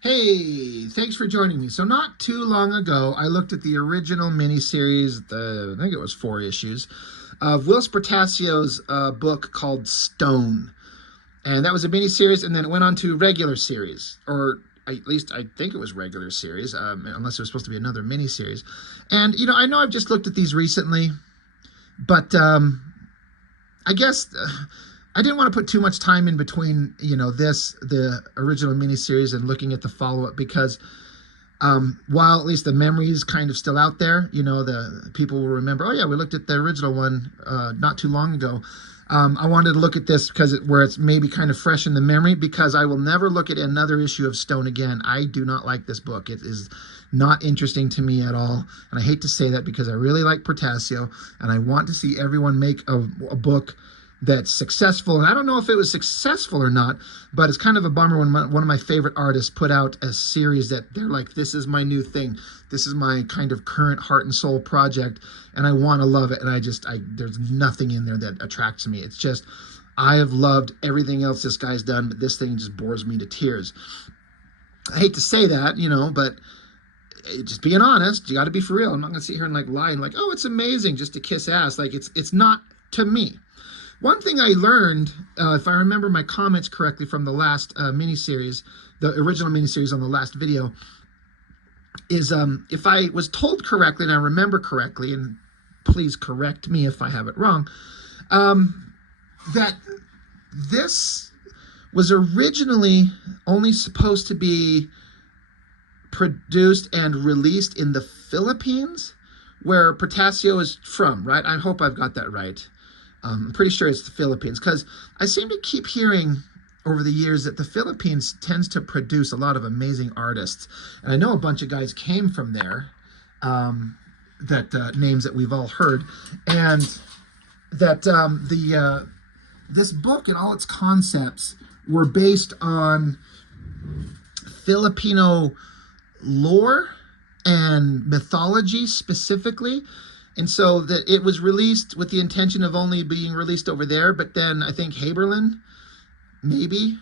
Hey, thanks for joining me. So not too long ago, I looked at the original miniseries, I think it was 4 issues, of Whilce Portacio's book called Stone. And that was a miniseries, and then it went on to regular series, or at least I think it was regular series, unless it was supposed to be another miniseries. And, I know I've just looked at these recently, but I guess I didn't want to put too much time in between, the original miniseries and looking at the follow-up because while at least the memory is kind of still out there, the people will remember, oh yeah, we looked at the original one not too long ago. I wanted to look at this where it's maybe kind of fresh in the memory, because I will never look at another issue of Stone again. I do not like this book. It is not interesting to me at all. And I hate to say that because I really like Portacio and I want to see everyone make a book that's successful. And I don't know if it was successful or not, but it's kind of a bummer when one of my favorite artists put out a series that they're like, this is my new thing. This is my kind of current heart and soul project, and I want to love it. And there's nothing in there that attracts me. It's just, I have loved everything else this guy's done, but this thing just bores me to tears. I hate to say that, but just being honest, you got to be for real. I'm not going to sit here and lie and oh, it's amazing just to kiss ass. It's not to me. One thing I learned, if I remember my comments correctly from the last miniseries, the original miniseries on the last video, is if I was told correctly and I remember correctly, and please correct me if I have it wrong, that this was originally only supposed to be produced and released in the Philippines, where Portacio is from, right? I hope I've got that right. I'm pretty sure it's the Philippines, because I seem to keep hearing over the years that the Philippines tends to produce a lot of amazing artists. And I know a bunch of guys came from there, names that we've all heard. And that this book and all its concepts were based on Filipino lore and mythology specifically. And so that it was released with the intention of only being released over there. But then I think Haberlin maybe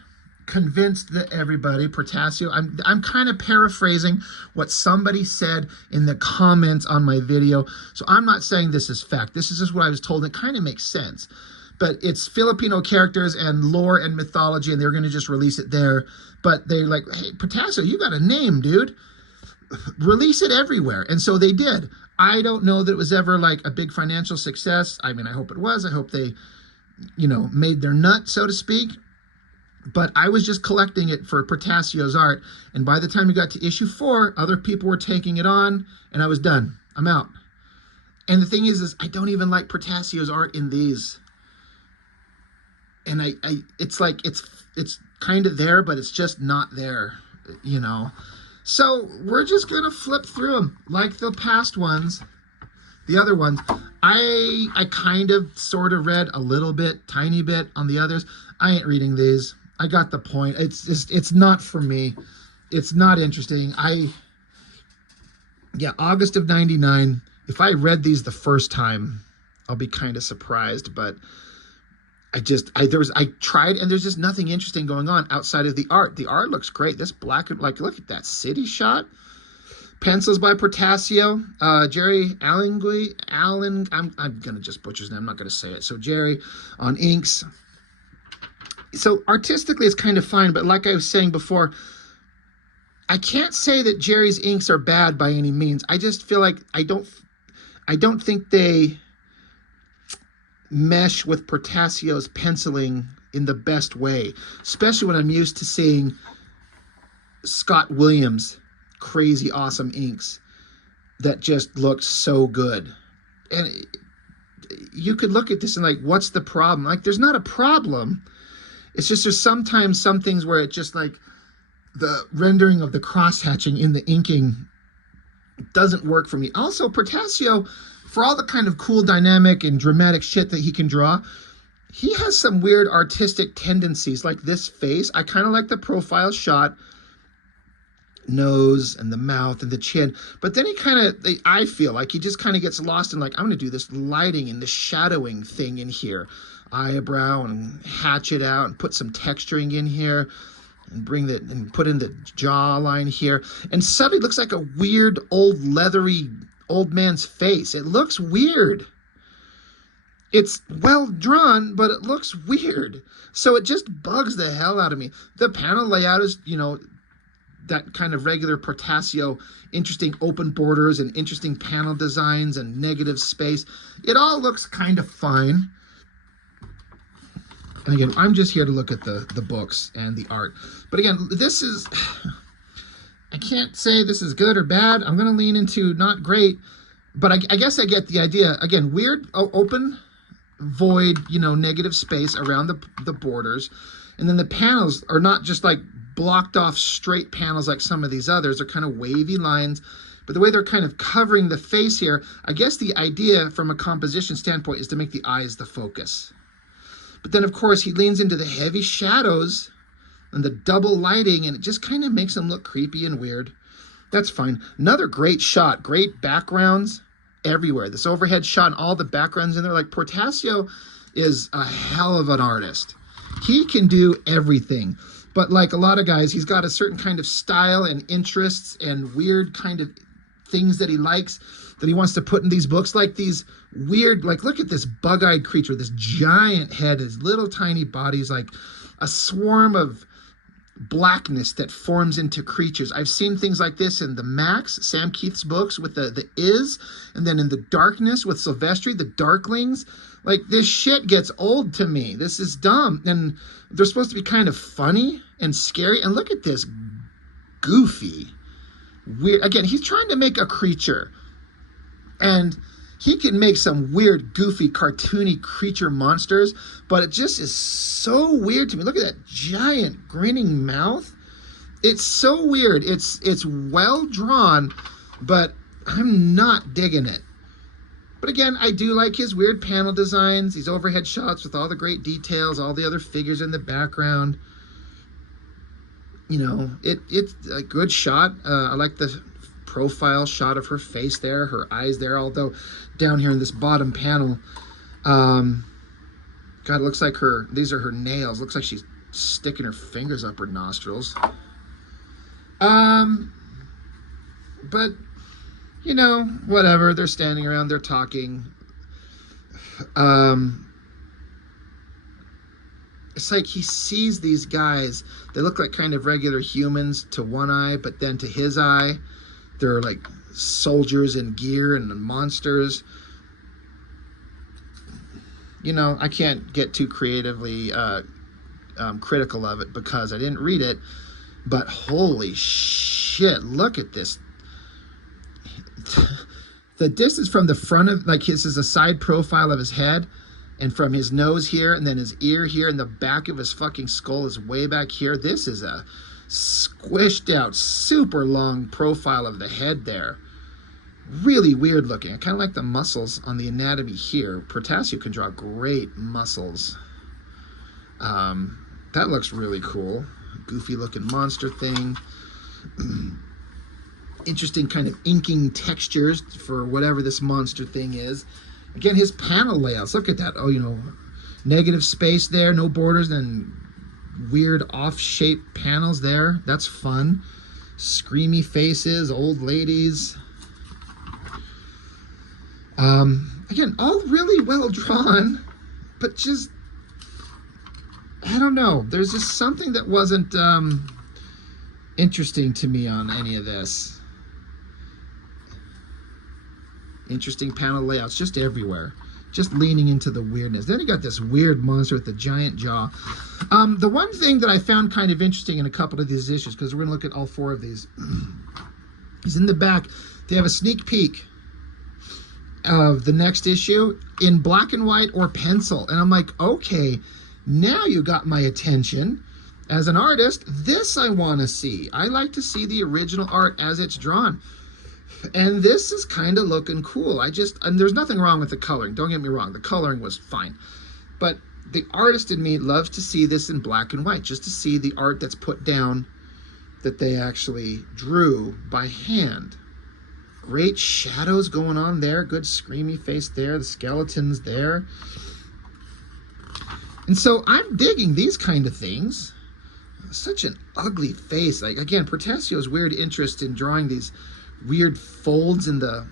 convinced everybody, Portacio, I'm kind of paraphrasing what somebody said in the comments on my video. So I'm not saying this is fact. This is just what I was told. It kind of makes sense. But it's Filipino characters and lore and mythology, and they're going to just release it there. But they're like, hey, Portacio, you got a name, dude. Release it everywhere. And so they did. I don't know that it was ever a big financial success. I mean, I hope it was. I hope they, made their nut, so to speak. But I was just collecting it for Portacio's art. And by the time we got to issue 4, other people were taking it on, and I was done. I'm out. And the thing is I don't even like Portacio's art in these. And it's it's kind of there, but it's just not there, So we're just going to flip through them like the past ones, the other ones. I kind of sort of read a little bit, tiny bit on the others. I ain't reading these. I got the point. It's not for me. It's not interesting. August of 99. If I read these the first time, I'll be kind of surprised, but I tried, and there's just nothing interesting going on outside of the art. The art looks great. This black and look at that city shot. Pencils by Portacio. Jerry Allen. I'm gonna just butcher his name. I'm not gonna say it. So Jerry on inks. So artistically, it's kind of fine, but like I was saying before, I can't say that Jerry's inks are bad by any means. I just feel like I don't think they mesh with Portacio's penciling in the best way, especially when I'm used to seeing Scott Williams' crazy awesome inks that just look so good. And you could look at this and what's the problem? There's not a problem. It's just there's sometimes some things where it just the rendering of the cross-hatching in the inking doesn't work for me. Also, Portacio, for all the kind of cool dynamic and dramatic shit that he can draw, he has some weird artistic tendencies, like this face. I kind of like the profile shot, nose and the mouth and the chin, but then I feel like he just kind of gets lost in I'm going to do this lighting and the shadowing thing in here, eyebrow, and hatch it out and put some texturing in here. and bring that and put in the jawline here. And suddenly it looks like a weird old leathery old man's face. It looks weird. It's well drawn, but it looks weird. So it just bugs the hell out of me. The panel layout is, you know, that kind of regular Portacio, interesting open borders and interesting panel designs and negative space. It all looks kind of fine. And again, I'm just here to look at the books and the art. But again, this is, I can't say this is good or bad. I'm going to lean into not great, but I guess I get the idea. Again, weird, open, void, you know, negative space around the borders. And then the panels are not just like blocked off straight panels like some of these others. They're kind of wavy lines. But the way they're kind of covering the face here, I guess the idea from a composition standpoint is to make the eyes the focus. But then, of course, he leans into the heavy shadows and the double lighting, and it just kind of makes him look creepy and weird. That's fine. Another great shot, great backgrounds everywhere. This overhead shot and all the backgrounds in there. Like, Portacio is a hell of an artist. He can do everything. But like a lot of guys, he's got a certain kind of style and interests and weird kind of things that he likes that he wants to put in these books, like these weird, like, look at this bug-eyed creature, this giant head, his little tiny body's like a swarm of blackness that forms into creatures. I've seen things like this in the Max, Sam Keith's books with the Is, and then in the Darkness with Silvestri, the Darklings. Like, this shit gets old to me. This is dumb. And they're supposed to be kind of funny and scary. And look at this goofy, weird, again, he's trying to make a creature. And he can make some weird, goofy, cartoony creature monsters, but it just is so weird to me. Look at that giant grinning mouth. It's so weird. It's well drawn, but I'm not digging it. But again, I do like his weird panel designs, these overhead shots with all the great details, all the other figures in the background. You know, it's a good shot. I like the profile shot of her face there, her eyes there, although down here in this bottom panel, God, it looks like these are her nails. Looks like she's sticking her fingers up her nostrils. But, you know, whatever. They're standing around, they're talking. It's like he sees these guys. They look like kind of regular humans to one eye, but then to his eye, they're like soldiers in gear and monsters. You know, I can't get too creatively critical of it because I didn't read it, but holy shit, look at this. The distance from the front of, like, this is a side profile of his head, and from his nose here, and then his ear here, and the back of his fucking skull is way back here. This is a squished out, super long profile of the head there. Really weird looking. I kind of like the muscles on the anatomy here. Portacio can draw great muscles. That looks really cool. Goofy looking monster thing. Interesting kind of inking textures for whatever this monster thing is. Again, his panel layouts. Look at that. Oh, you know, negative space there, no borders, and weird off-shaped panels there. That's fun. Screamy faces, old ladies. Again, all really well drawn, but just, I don't know. There's just something that wasn't interesting to me on any of this. Interesting panel layouts just everywhere. Just leaning into the weirdness. Then you got this weird monster with the giant jaw. The one thing that I found kind of interesting in a couple of these issues, because we're going to look at all four of these, is in the back, they have a sneak peek of the next issue in black and white or pencil. And I'm like, okay, now you got my attention. As an artist, this I want to see. I like to see the original art as it's drawn. And this is kind of looking cool. And there's nothing wrong with the coloring. Don't get me wrong. The coloring was fine. But the artist in me loves to see this in black and white, just to see the art that's put down that they actually drew by hand. Great shadows going on there. Good screamy face there. The skeleton's there. And so I'm digging these kind of things. such an ugly face. Like, again, Portacio's weird interest in drawing these weird folds in the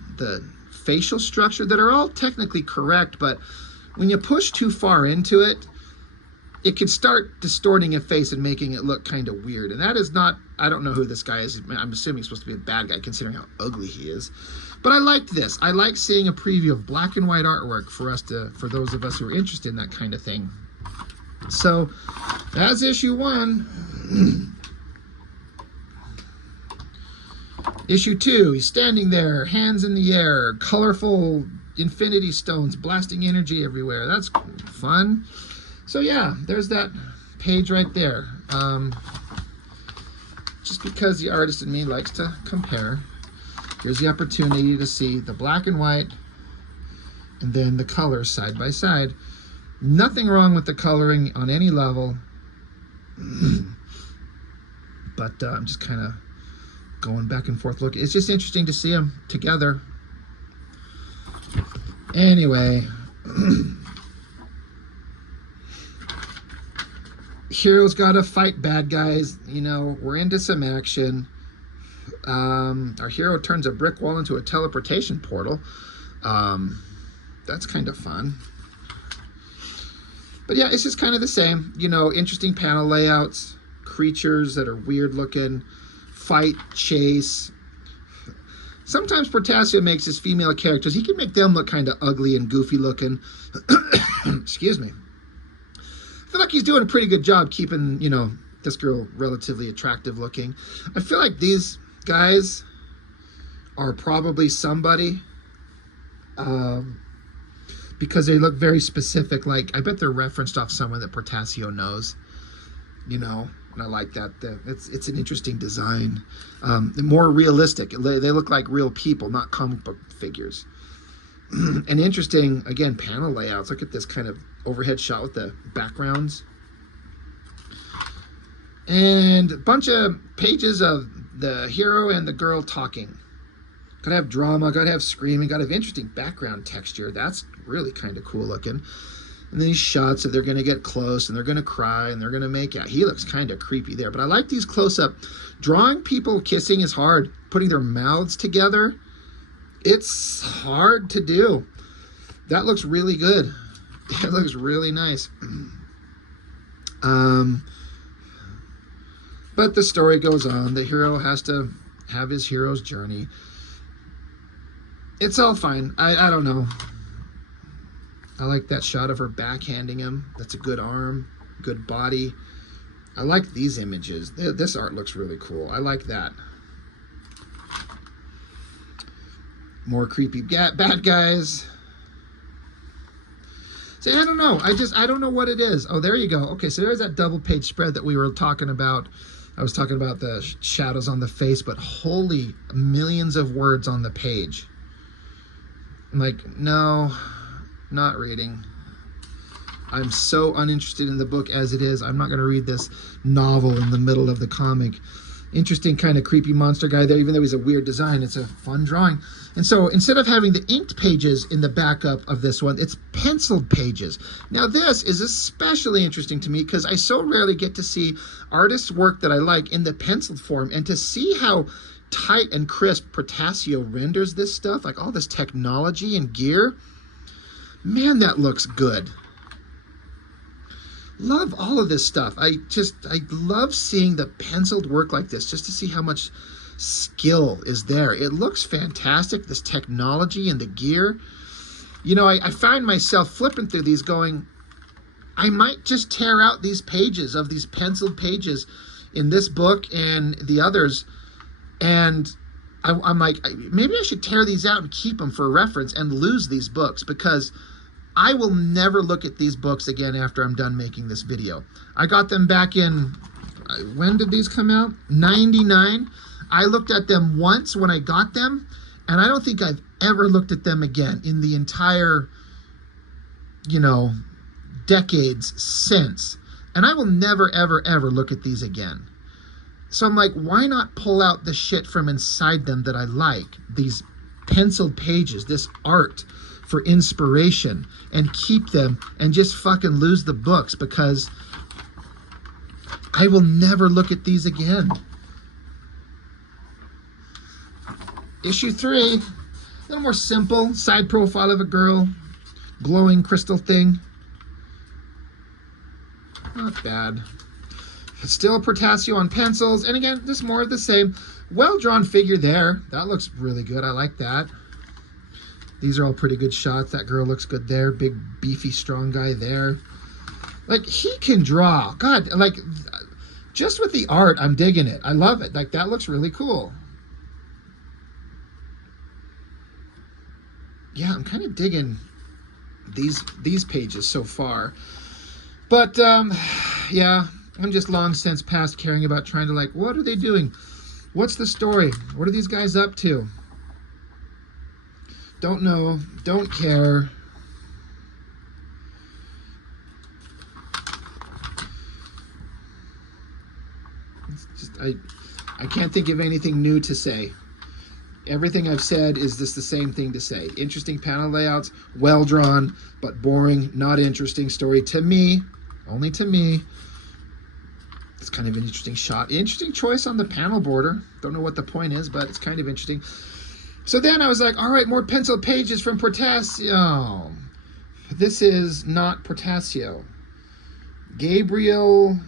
facial structure that are all technically correct, but when you push too far into it, it can start distorting a face and making it look kind of weird. And that is not, I don't know who this guy is. I'm assuming he's supposed to be a bad guy considering how ugly he is. But I liked this. I like seeing a preview of black and white artwork for those of us who are interested in that kind of thing. So, as issue 1. Issue 2, he's standing there, hands in the air, colorful infinity stones blasting energy everywhere. That's fun. So yeah, there's that page right there. Just because the artist in me likes to compare, here's the opportunity to see the black and white and then the colors side by side. Nothing wrong with the coloring on any level, but I'm just kind of going back and forth looking. It's just interesting to see them together. Anyway, hero's got to fight bad guys. You know, we're into some action. Our hero turns a brick wall into a teleportation portal. That's kind of fun. But yeah, it's just kind of the same. You know, interesting panel layouts, creatures that are weird looking, fight, chase. Sometimes Portacio makes his female characters, he can make them look kind of ugly and goofy looking. Excuse me. I feel like he's doing a pretty good job keeping, you know, this girl relatively attractive looking. I feel like these guys are probably somebody, because they look very specific. Like, I bet they're referenced off someone that Portacio knows, you know, and I like that. It's an interesting design. More realistic. They look like real people, not comic book figures. And interesting, again, panel layouts. Look at this kind of overhead shot with the backgrounds. And a bunch of pages of the hero and the girl talking. Gotta have drama, gotta have screaming, gotta have interesting background texture. That's really kind of cool looking. And then these shots of they're gonna get close and they're gonna cry and they're gonna make out. He looks kind of creepy there, but I like these close-up. Drawing people kissing is hard. Putting their mouths together, it's hard to do. That looks really good. That looks really nice. But the story goes on. The hero has to have his hero's journey. It's all fine. I don't know. I like that shot of her backhanding him. That's a good arm, good body. I like these images. This art looks really cool. I like that. More creepy bad guys. See, I don't know. I don't know what it is. Oh, there you go. Okay, so there's that double page spread that we were talking about. I was talking about the shadows on the face, but holy millions of words on the page. I'm like, no, not reading. I'm so uninterested in the book as it is. I'm not going to read this novel in the middle of the comic. Interesting kind of creepy monster guy there, even though he's a weird design. It's a fun drawing. And so instead of having the inked pages in the backup of this one, it's penciled pages. Now this is especially interesting to me because I so rarely get to see artists' work that I like in the penciled form, and to see how tight and crisp Portacio renders this stuff, like all this technology and gear, man, that looks good. Love all of this stuff. I love seeing the penciled work like this, just to see how much skill is there. It looks fantastic, this technology and the gear. You know, I find myself flipping through these going, I might just tear out these pages of these penciled pages in this book and the others, and I'm like, maybe I should tear these out and keep them for reference and lose these books, because I will never look at these books again after I'm done making this video. I got them back in, when did these come out? 99. I looked at them once when I got them, and I don't think I've ever looked at them again in the entire, you know, decades since. And I will never, ever, ever look at these again. So I'm like, why not pull out the shit from inside them that I like? These penciled pages, this art, for inspiration, and keep them and just fucking lose the books, because I will never look at these again. Issue 3, a little more simple. Side profile of a girl, glowing crystal thing. Not bad. Still Portacio on pencils. And again, just more of the same. Well-drawn figure there. That looks really good. I like that. These are all pretty good shots. That girl looks good there. Big, beefy, strong guy there. Like, he can draw. God, like, just with the art, I'm digging it. I love it. Like, that looks really cool. Yeah, I'm kind of digging these pages so far. But, yeah, I'm just long since past caring about trying to, like, what are they doing? What's the story? What are these guys up to? Don't know. Don't care. It's just, I can't think of anything new to say. Everything I've said is just the same thing to say. Interesting panel layouts, well drawn, but boring, not interesting story to me. Only to me. It's kind of an interesting shot. Interesting choice on the panel border. Don't know what the point is, but it's kind of interesting. So then I was like, all right, more pencil pages from Portacio. This is not Portacio. Gabriel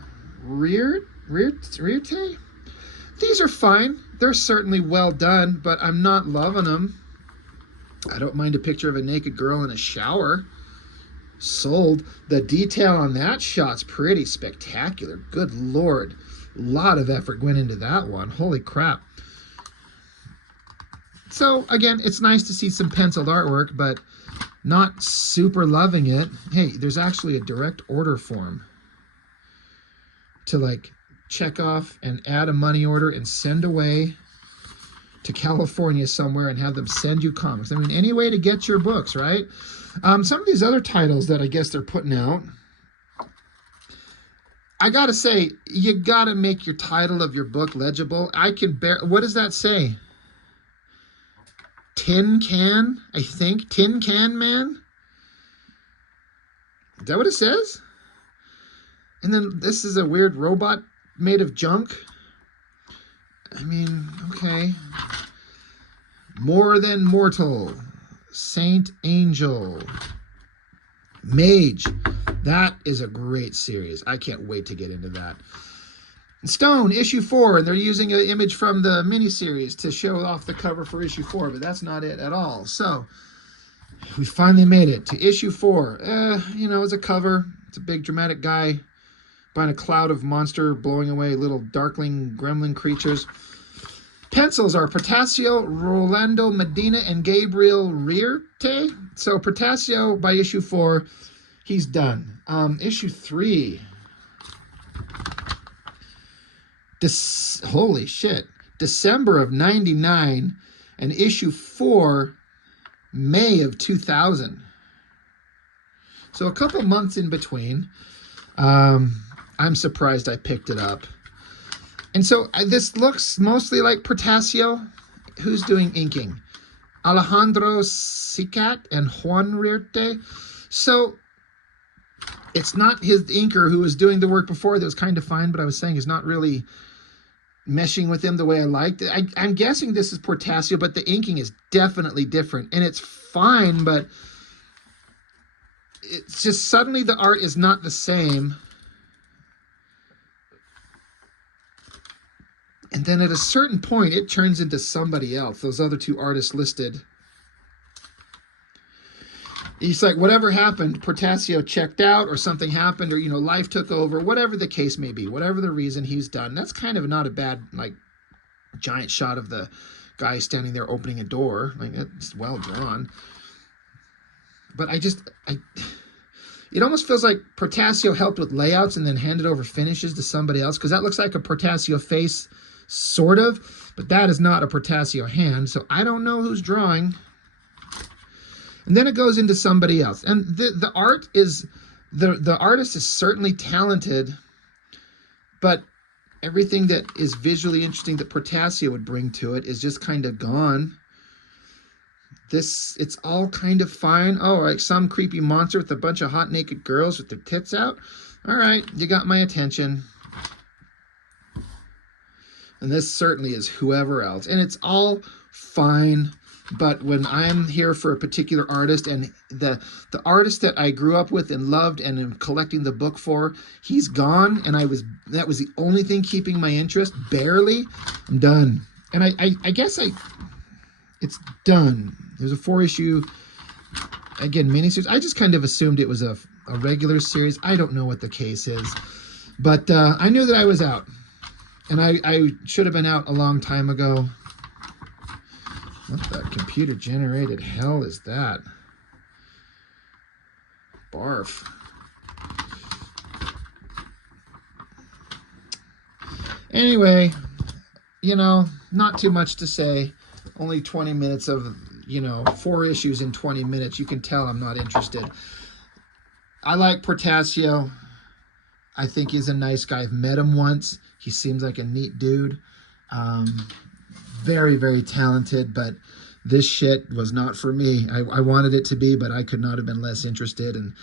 Rierte? These are fine. They're certainly well done, but I'm not loving them. I don't mind a picture of a naked girl in a shower. Sold. The detail on that shot's pretty spectacular. Good Lord. A lot of effort went into that one. Holy crap. So, again, it's nice to see some penciled artwork, but not super loving it. Hey, there's actually a direct order form to, like, check off and add a money order and send away to California somewhere and have them send you comics. I mean, any way to get your books, right? Some of these other titles that I guess they're putting out, I gotta say, you gotta make your title of your book legible. I can bear, what does that say? Tin Can, I think. Tin Can Man? Is that what it says? And then this is a weird robot made of junk. I mean, okay. More Than Mortal. Saint Angel. Mage. That is a great series. I can't wait to get into that. Stone, issue 4, and they're using an image from the miniseries to show off the cover for issue 4, but that's not it at all. So, we finally made it to issue 4. You know, it's a cover. It's a big dramatic guy behind a cloud of monster blowing away little darkling gremlin creatures. Pencils are Portacio, Rolando Medina, and Gabriel Rierte. So, Portacio, by issue 4, he's done. Issue 3... holy shit, December of 99, and issue 4, May of 2000. So a couple months in between. I'm surprised I picked it up. And so this looks mostly like Portacio. Who's doing inking? Alejandro Sicat and Juan Rierte. So it's not his inker who was doing the work before that was kind of fine, but I was saying is not really meshing with him the way I liked it. I'm guessing this is Portacio, but the inking is definitely different. And it's fine, but it's just suddenly the art is not the same. And then at a certain point, it turns into somebody else. Those other two artists listed. He's like, whatever happened, Portacio checked out or something happened or, you know, life took over, whatever the case may be, whatever the reason he's done. That's kind of not a bad, like, giant shot of the guy standing there opening a door. Like, it's well drawn. But it almost feels like Portacio helped with layouts and then handed over finishes to somebody else, because that looks like a Portacio face, sort of, but that is not a Portacio hand, so I don't know who's drawing. And then it goes into somebody else. And the art is, the artist is certainly talented, but everything that is visually interesting that Portacio would bring to it is just kind of gone. It's all kind of fine. Oh, like some creepy monster with a bunch of hot naked girls with their tits out. All right, you got my attention. And this certainly is whoever else. And it's all fine. But when I'm here for a particular artist, and the artist that I grew up with and loved and am collecting the book for, he's gone, and that was the only thing keeping my interest, barely, I'm done. And I guess it's done. There's a 4-issue, again, miniseries. I just kind of assumed it was a regular series. I don't know what the case is. But I knew that I was out. And I should have been out a long time ago. What the computer-generated hell is that? Barf. Anyway, not too much to say. Only 20 minutes of, 4 issues in 20 minutes. You can tell I'm not interested. I like Portacio. I think he's a nice guy. I've met him once. He seems like a neat dude. Very, very talented, but this shit was not for me. I wanted it to be, but I could not have been less interested. And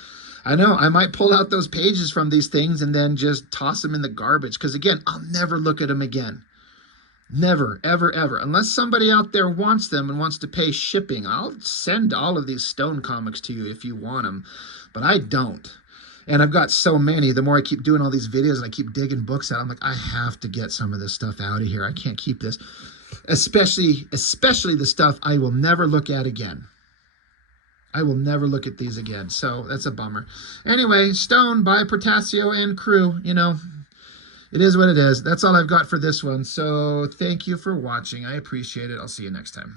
I know I might pull out those pages from these things and then just toss them in the garbage. Because again, I'll never look at them again. Never, ever, ever. Unless somebody out there wants them and wants to pay shipping, I'll send all of these Stone comics to you if you want them. But I don't. And I've got so many. The more I keep doing all these videos and I keep digging books out, I'm like, I have to get some of this stuff out of here. I can't keep this. Especially the stuff I will never look at again. I will never look at these again. So that's a bummer. Anyway, Stone by Portacio and crew. It is what it is. That's all I've got for this one. So thank you for watching. I appreciate it. I'll see you next time.